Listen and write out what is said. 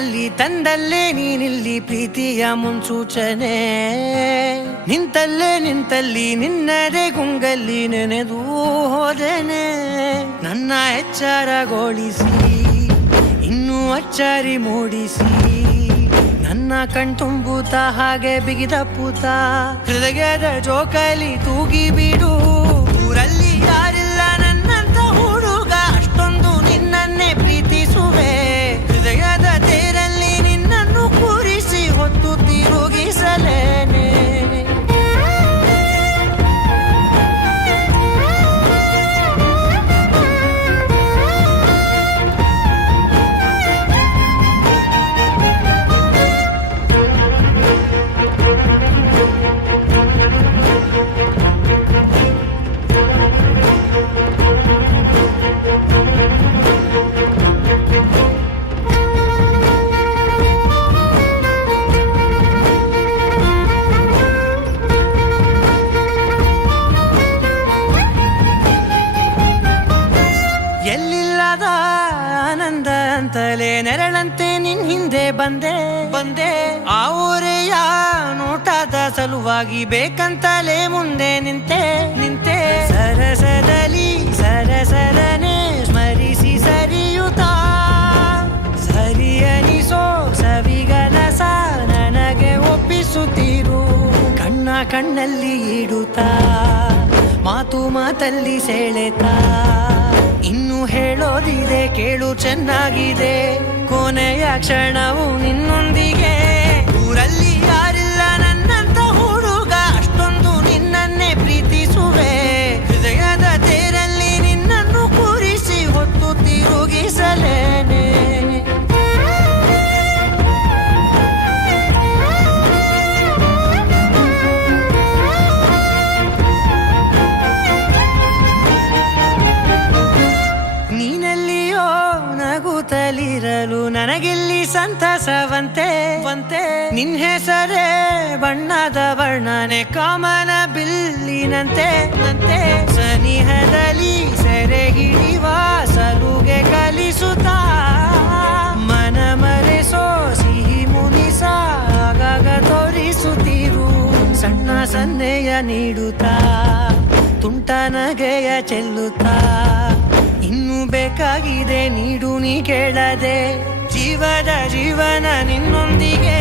ಮನೆಯಲ್ಲಿ ತಂದಲ್ಲೇ ನೀನಿಲ್ಲಿ ಪ್ರೀತಿಯ ಮುನ್ಸೂಚನೆ ನಿಂತಲ್ಲಿ ನಿನ್ನದೇ ಗುಂಗಲ್ಲಿ ನೆನೆದು ಹೋದೆನೆ ನನ್ನ ಎಚ್ಚರಗೊಳಿಸಿ ಇನ್ನೂ ಅಚ್ಚರಿ ಮೂಡಿಸಿ ನನ್ನ ಕಣ್ತುಂಬುತ್ತ ಹಾಗೆ ಬಿಗಿದಪ್ಪುತ್ತ ಹೃದಯದ ಜೋಕಾಲಿ ತೂಗಿ ಬಿಡು ಊರಲ್ಲಿ ಯಾರಿಲ್ಲ ನನ್ನಂತ ಹುಡುಗ ಅಷ್ಟೊಂದು ನಿನ್ನನ್ನೇ ಪ್ರೀತಿಸುವೆ ಹೃದಯದ ತೇರಲ್ಲಿ ನಿನ್ನನ್ನು ಕೂರಿಸಿ ಹೊತ್ತು ತಿರುಗಿಸಲೇನೆ ಎಲ್ಲಿಲ್ಲದ ಆನಂದ ಅಂತಲೇ ನೆರಳಂತೆ ನಿನ್ ಹಿಂದೆ ಬಂದೆ ಆ ಊರೆಯ ನೋಟದ ಸಲುವಾಗಿ ಬೇಕಂತಲೇ ಮುಂದೆ ನಿಂತೆ ಸರಸರನೆ ಸ್ಮರಿಸಿ ಸರಿಯುತ್ತಾ ಸರಿ ಅನಿಸೋ ಸವಿಗನಸ ನನಗೆ ಒಪ್ಪಿಸುತ್ತೀರು ಕಣ್ಣಲ್ಲಿ ಇಡುತ್ತಾ ಮಾತಲ್ಲಿ ಸೆಳೆತಾ ಇನ್ನು ಹೇಳೋದಿದೆ ಕೇಳು ಚೆನ್ನಾಗಿದೆ ಕೊನೆಯ ಕ್ಷಣವು ನಿನ್ನೊಂದಿಗೆ ಊರಲ್ಲಿ ಯಾರಿಲ್ಲ ನನ್ನಂತ ಹುಡುಗ ಅಷ್ಟೊಂದು ನಿನ್ನನ್ನೇ ಪ್ರೀತಿಸುವೆ ಹೃದಯದ ತೇರಲ್ಲಿ ನಿನ್ನನ್ನು ಕೂರಿಸಿ ಹೊತ್ತು ತಿರುಗಿಸಲೇನೆ ನಗುತ್ತಲಿರಲು ನನಗಿಲ್ಲಿ ಸಂತಸವಂತೆ ನಿನ್ ಹೆಸರೇ ಬಣ್ಣದ ವರ್ಣನೆ ಕಾಮನ ಬಿಲ್ಲಿನಂತೆ ಸನಿಹದಲ್ಲಿ ಸೆರೆ ಹಿಡಿವ ಸಲುಗೆ ಕಲಿಸುತ್ತಾ ಮನ ಮರೆಸೋ ಸಿಹಿ ಮುನಿಸ ಆಗಾಗ ತೋರಿಸುತ್ತೀರು ಸಣ್ಣ ಸನ್ನೆಯ ನೀಡುತ್ತಾ ತುಂಟ ನಗೆಯ ಚೆಲ್ಲುತ್ತಾ ಇನ್ನು ಬೇಕಾಗಿದೆ ನೀಡು ನೀ ಕೇಳದೆ ಜೀವನ ನಿನ್ನೊಂದಿಗೆ